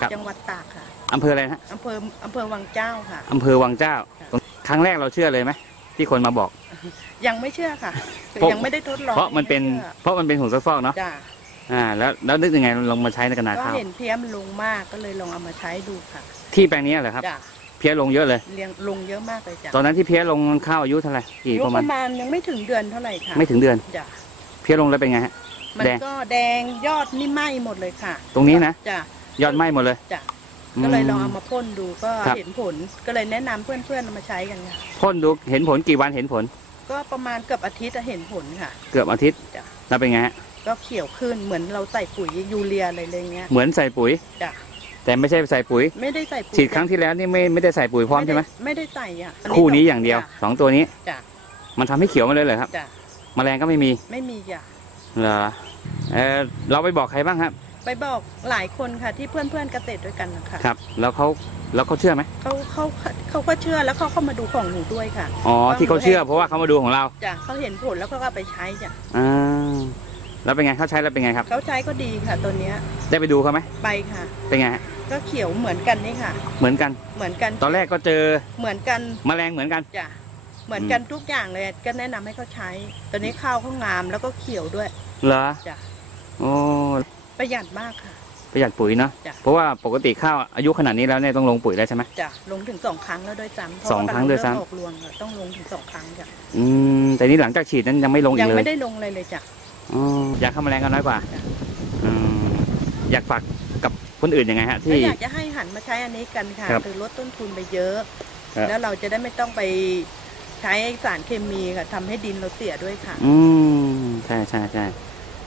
ครับ จังหวัดตากค่ะอำเภออะไรนะฮะอำเภออำเภอวังเจ้าค่ะ อำเภอวังเจ้าค่ะครั้งแรกเราเชื่อเลยไหมที่คนมาบอก ยังไม่เชื่อค่ะ เพราะ ยังไม่ได้ทดลองเพราะมันเป็นไชื่อเพราะมันเป็นหุ่นซักฟอกเนาะจ้ะอ่าแล้วแล้วนึกยังไงลองมาใช้ในกระนาก็ข้าวเห็นเพี้ยมนลงมากก็เลยลองเอามาใช้ดูค่ะที่แปลงนี้เหรอครับ จ้ะเพี้ยลงเยอะเลย เลี้ยงลงเยอะมากเลยจ้ะตอนนั้นที่เพี้ยลงข้าวอายุเท่าไหร่กี่อายุประปมาณระมาณยังไม่ถึงเดือนเท่าไหร่ค่ะไม่ถึงเดือน จ้ะเพี้ยลงแล้วเป็นไงฮะ มันแดงก็แดงยอดนี่ไหม้หมดเลยค่ะตรงนี้นะ จ้ะ ยอดไหม้หมดเลยจ้ะก็เลยลองมเอามาพ่นดูก็ครับเห็นผลก็เลยแนะนำเพื่อนๆเอามาใช้กันค่ะพ่นดูเห็นผลกี่วันเห็นผล ก็ประมาณเกือบอาทิตย์จะเห็นผลค่ะ เกือบอาทิตย์จ้ะแล้วเป็นไงฮะก็เขียวขึ้นเหมือนเราใส่ปุ๋ยยูเรียอะไรเลยเงี้ยเหมือนใส่ปุ๋ยจ้ะแต่ไม่ใช่ใส่ปุ๋ย ไม่ได้ใส่ปุ๋ยฉีดครั้งที่แล้วนี่ไม่ไม่ได้ใส่ปุ๋ยพร้อมใช่ไหมไม่ได้ใส่อะคู่นี้อย่างเดียวจ้ะสองตัวนี้จ้ะมันทำให้เขียวมาเลยเหรอครับจ้ะแมลงก็ไม่มีไม่มีจ้ะเหรอเออเราไปบอกใครบ้างครับ ไปบอกหลายคนค่ะที่เพื่อนเพื่อนๆเกษตรด้วยกันนะคะครับ แล้วเขาแล้วเขาเชื่อไหมเขาเขาเขาก็เชื่อแล้วเขาเข้ามาดูของหนูด้วยค่ะอ๋อว่าที่เขาเชื่อเพราะว่าเขามาดูของเราจ้ะเขาเห็นผลแล้วเขาก็เอาไปใช้จ้ะอ่าแล้วเป็นไงเขาใช้แล้วเป็นไงครับเขาใช้ก็ดีค่ะตัวเนี้ยได้ไปดูเขาไหมไปค่ะ เป็นไงฮะก็เขียวเหมือนกันนี่ค่ะ เหมือนกันเหมือนกัน ตอนแรกก็เจอเหมือนกันแมลงเหมือนกันจ้ะเหมือนกันทุกอย่างเลยก็แนะนำให้เขาใช้ตัวนี้ข้าวเขางามแล้วก็เขียวด้วยเหรอจ้ะโอ้ ประหยัดมากค่ะ ประหยัดปุ๋ยเนาะจ้ะ เพราะว่าปกติข้าวอายุขนาดนี้แล้วเนี่ยต้องลงปุ๋ยแล้วใช่ไหม จ้ะลงถึงสองครั้งแล้วด้วยซ้ำเพาะสองครั้งด้วยซ้ำกำลัเริ่มออกรวงอะต้องลงถึงสองครั้งจ้ะอืมแต่นี่หลังจากฉีดนั้นยังไม่ลงอียักงเลยไม่ได้ลงเลยเลยจ้ะ อ๋ออยากฆ่าแมลงก็น้อยกว่าจ้ะ อืมอยากฝากกับคนอื่นยังไงฮะก็ที่ อยากจะให้หันมาใช้อันนี้กันค่ะครับคือลดต้นทุนไปเยอะ ครับ แล้วเราจะได้ไม่ต้องไปใช้สารเคมีค่ะทำให้ดินเราเสียด้วยค่ะ อืมใช่ใช่ใช่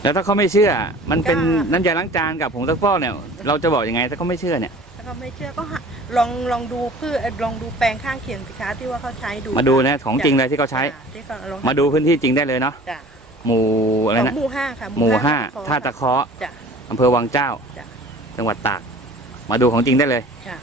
แล้วถ้าเขาไม่เชื่อ มันเป็นก็น้ำยาล้างจานกับผงซักฟอกเนี่ย เราจะบอกยังไงถ้าเขาไม่เชื่อเนี่ย ถ้าเขาไม่เชื่อก็หาลองลองดูพืชเอ่อลองดูแปลงข้างเคียงสิคะที่ว่าเขาใช้ดูมาดูนะของจริงเลยที่เขาใช้ จ้ะที่เขาลองมาดูพื้นที่จริงได้เลยเนาะ จ้ะหมู่อะไรของนะ หมู่ห้าค่ะหมู่ห้าตะเคท่าตะเคาะจ้ะ อำเภอวังเจ้า จ้ะ จังหวัดตาก มาดูของจริงได้เลย ค่ะ